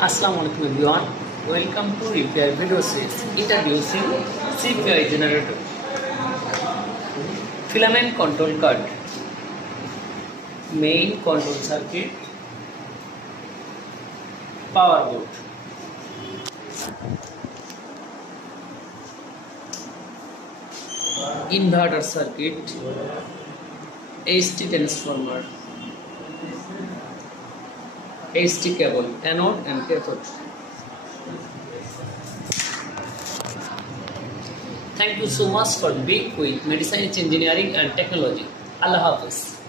Assalamualaikum everyone. Welcome to repair video series introducing CPI generator, filament control card, main control circuit, power board, inverter circuit, AC transformer, AC cable, anode and cathode. Thank you so much for being with Medicine Engineering and Technology. Allah Hafiz.